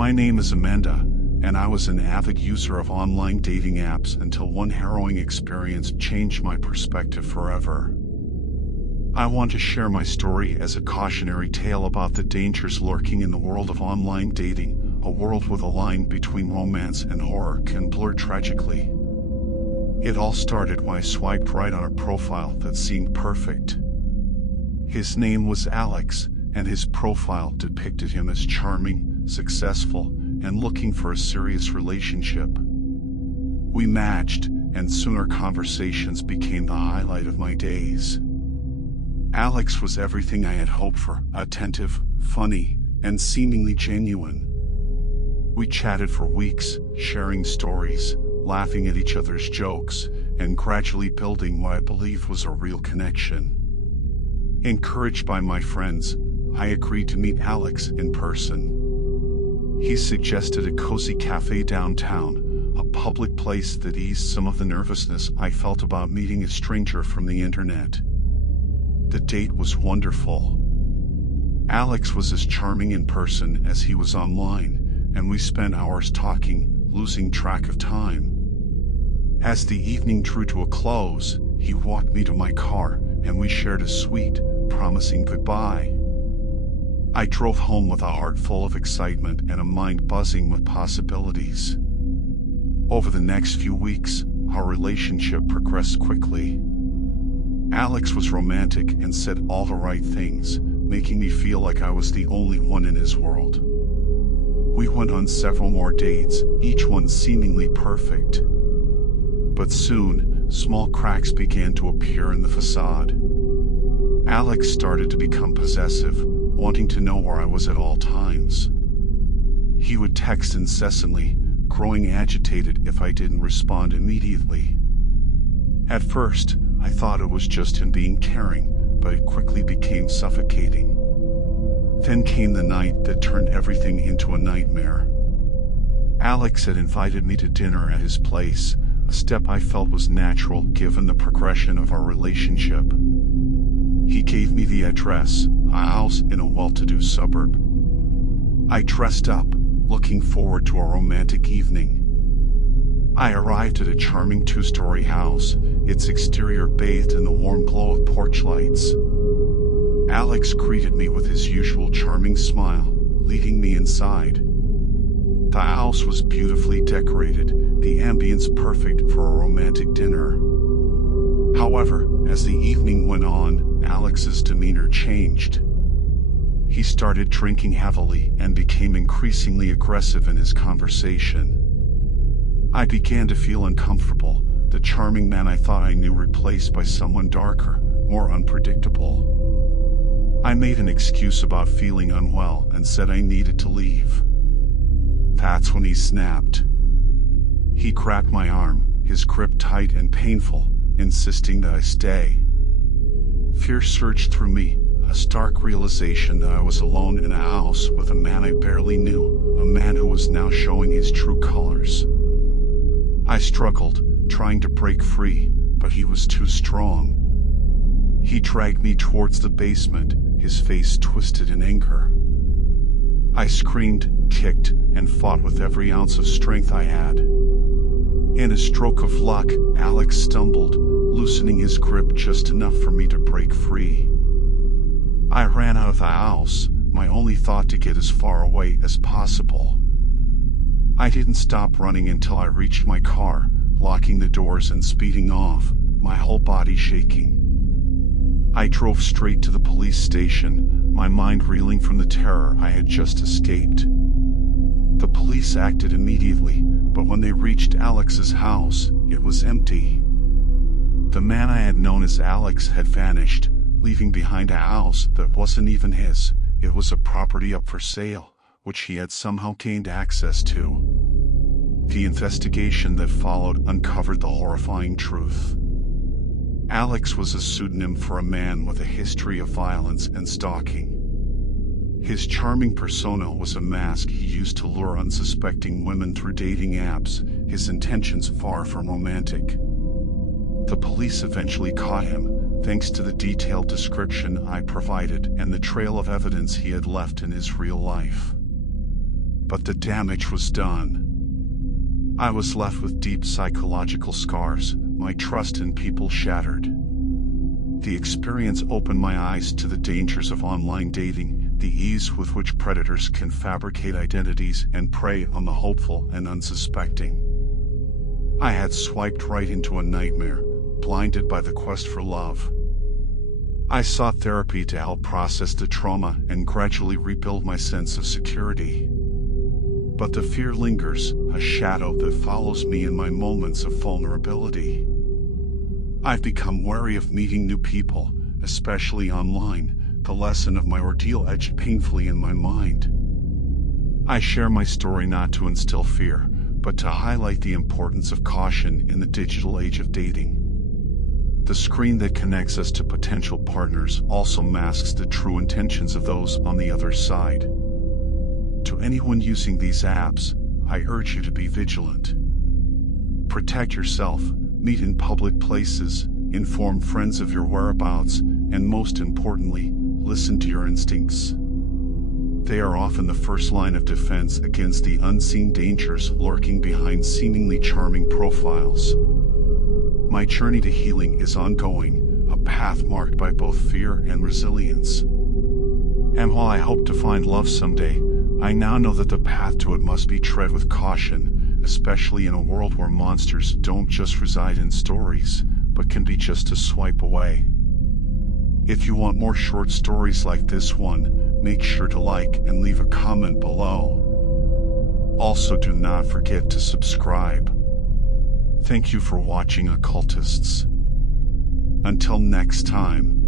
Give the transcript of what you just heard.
My name is Amanda, and I was an avid user of online dating apps until one harrowing experience changed my perspective forever. I want to share my story as a cautionary tale about the dangers lurking in the world of online dating, a world where the line between romance and horror can blur tragically. It all started when I swiped right on a profile that seemed perfect. His name was Alex, and his profile depicted him as charming, successful, and looking for a serious relationship. We matched, and soon our conversations became the highlight of my days. Alex was everything I had hoped for: attentive, funny, and seemingly genuine. We chatted for weeks, sharing stories, laughing at each other's jokes, and gradually building what I believed was a real connection. Encouraged by my friends, I agreed to meet Alex in person. He suggested a cozy cafe downtown, a public place that eased some of the nervousness I felt about meeting a stranger from the internet. The date was wonderful. Alex was as charming in person as he was online, and we spent hours talking, losing track of time. As the evening drew to a close, he walked me to my car, and we shared a sweet, promising goodbye. I drove home with a heart full of excitement and a mind buzzing with possibilities. Over the next few weeks, our relationship progressed quickly. Alex was romantic and said all the right things, making me feel like I was the only one in his world. We went on several more dates, each one seemingly perfect. But soon, small cracks began to appear in the facade. Alex started to become possessive, wanting to know where I was at all times. He would text incessantly, growing agitated if I didn't respond immediately. At first, I thought it was just him being caring, but it quickly became suffocating. Then came the night that turned everything into a nightmare. Alex had invited me to dinner at his place, a step I felt was natural given the progression of our relationship. He gave me the address, a house in a well-to-do suburb. I dressed up, looking forward to a romantic evening. I arrived at a charming two-story house, its exterior bathed in the warm glow of porch lights. Alex greeted me with his usual charming smile, leading me inside. The house was beautifully decorated, the ambience perfect for a romantic dinner. However, as the evening went on, Alex's demeanor changed. He started drinking heavily and became increasingly aggressive in his conversation. I began to feel uncomfortable, the charming man I thought I knew replaced by someone darker, more unpredictable. I made an excuse about feeling unwell and said I needed to leave. That's when he snapped. He grabbed my arm, his grip tight and painful, insisting that I stay. Fear surged through me, a stark realization that I was alone in a house with a man I barely knew, a man who was now showing his true colors. I struggled, trying to break free, but he was too strong. He dragged me towards the basement, his face twisted in anger. I screamed, kicked, and fought with every ounce of strength I had. In a stroke of luck, Alex stumbled, loosening his grip just enough for me to break free. I ran out of the house, my only thought to get as far away as possible. I didn't stop running until I reached my car, locking the doors and speeding off, my whole body shaking. I drove straight to the police station, my mind reeling from the terror I had just escaped. The police acted immediately, but when they reached Alex's house, it was empty. The man I had known as Alex had vanished, leaving behind a house that wasn't even his. It was a property up for sale, which he had somehow gained access to. The investigation that followed uncovered the horrifying truth. Alex was a pseudonym for a man with a history of violence and stalking. His charming persona was a mask he used to lure unsuspecting women through dating apps, his intentions far from romantic. The police eventually caught him, thanks to the detailed description I provided and the trail of evidence he had left in his real life. but the damage was done. I was left with deep psychological scars, my trust in people shattered. The experience opened my eyes to the dangers of online dating, the ease with which predators can fabricate identities and prey on the hopeful and unsuspecting. I had swiped right into a nightmare, blinded by the quest for love. I sought therapy to help process the trauma and gradually rebuild my sense of security. But the fear lingers, a shadow that follows me in my moments of vulnerability. I've become wary of meeting new people, especially online, the lesson of my ordeal etched painfully in my mind. I share my story not to instill fear, but to highlight the importance of caution in the digital age of dating. The screen that connects us to potential partners also masks the true intentions of those on the other side. To anyone using these apps, I urge you to be vigilant. Protect yourself, meet in public places, inform friends of your whereabouts, and most importantly, listen to your instincts. They are often the first line of defense against the unseen dangers lurking behind seemingly charming profiles. My journey to healing is ongoing, a path marked by both fear and resilience. And while I hope to find love someday, I now know that the path to it must be tread with caution, especially in a world where monsters don't just reside in stories, but can be just a swipe away. If you want more short stories like this one, make sure to like and leave a comment below. Also, do not forget to subscribe. Thank you for watching, occultists. Until next time.